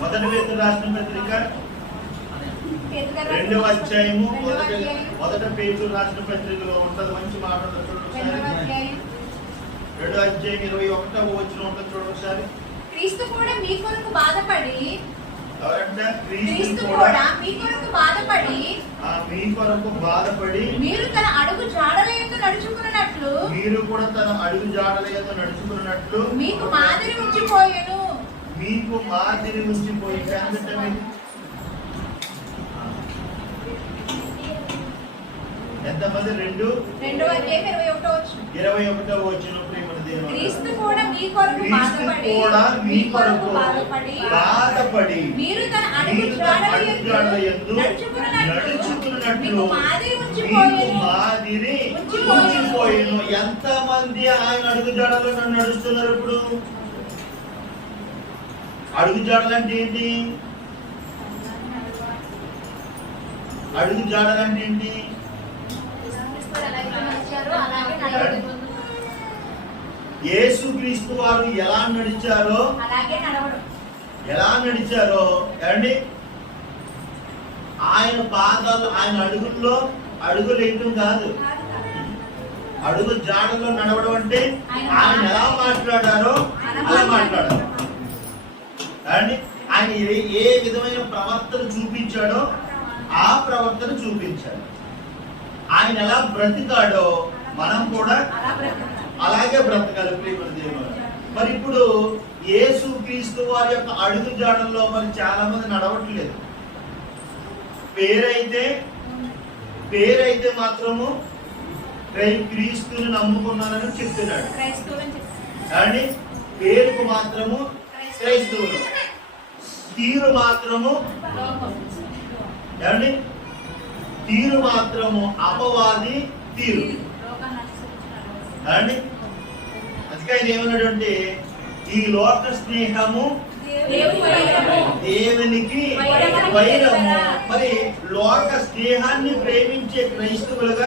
మొదటి పేతురు రాసిన పత్రిక 2వ అధ్యాయము మొదట పేతురు రాసిన పత్రికలో ఉంటది. మంచి మాట చూడండి. 2వ అధ్యాయం 21వ వచనం ఉంటుంది చూడండి ఒకసారి. క్రీస్తు కూడా మీ కొరకు బాధపడి మీ కొరకు బాధపడి మీరు తన అడుగు జాడలయందు నడుచుకున్నట్లు మీకు మాదిరి ఉంచిపోయెను. ఎంతమంది? 2వ అధ్యాయం 21వ వచనం. క్రీస్తు కూడా మీ కొరకు బాధపడి మీరు తన అడుగు జాడలయందు నడుచుకున్నట్లు మాదిరి ఉంచిపోయెను. ఎంతమంది ఆయన అడుగు జాడలో నడుస్తున్నారు? ఇప్పుడు అడుగు జాడలంటే ఏంటి? అడుగు జాడలంటే ఏంటి? యేసుక్రీస్తు వారు ఎలా నడిచారో ఏమండి, ఆయన పాదాలు, ఆయన అడుగుల్లో అడుగులు వేయటం కాదు, అడుగు జాడలో నడవడం అంటే ఆయన ఎలా మాట్లాడారో అలా మాట్లాడారు. అండి ఆయన ఏ విధమైన ప్రవర్తన చూపించాడో ఆ ప్రవర్తన చూపించాడు. ఆయన ఎలా బ్రతికాడో మనం కూడా అలాగే బ్రతకాలి ప్రియమైన దేవుడు. మరి ఇప్పుడు యేసుక్రీస్తు వారి యొక్క అడుగు జాడల్లో మరి చాలా మంది నడవట్లేదు. పేరైతే మాత్రము క్రీస్తుని నమ్ముకున్నారని చెప్తున్నాడు. కానీ పేరుకు మాత్రము క్రైస్తవులు, తీరు మాత్రము ఏమండి, తీరు మాత్రము అపవాది తీరు. అండి అందుకే ఆయన ఏమన్నాడంటే ఈ లోక స్నేహము దేవునికి వైరము. మరి లోక స్నేహాన్ని ప్రేమించే క్రైస్తవులుగా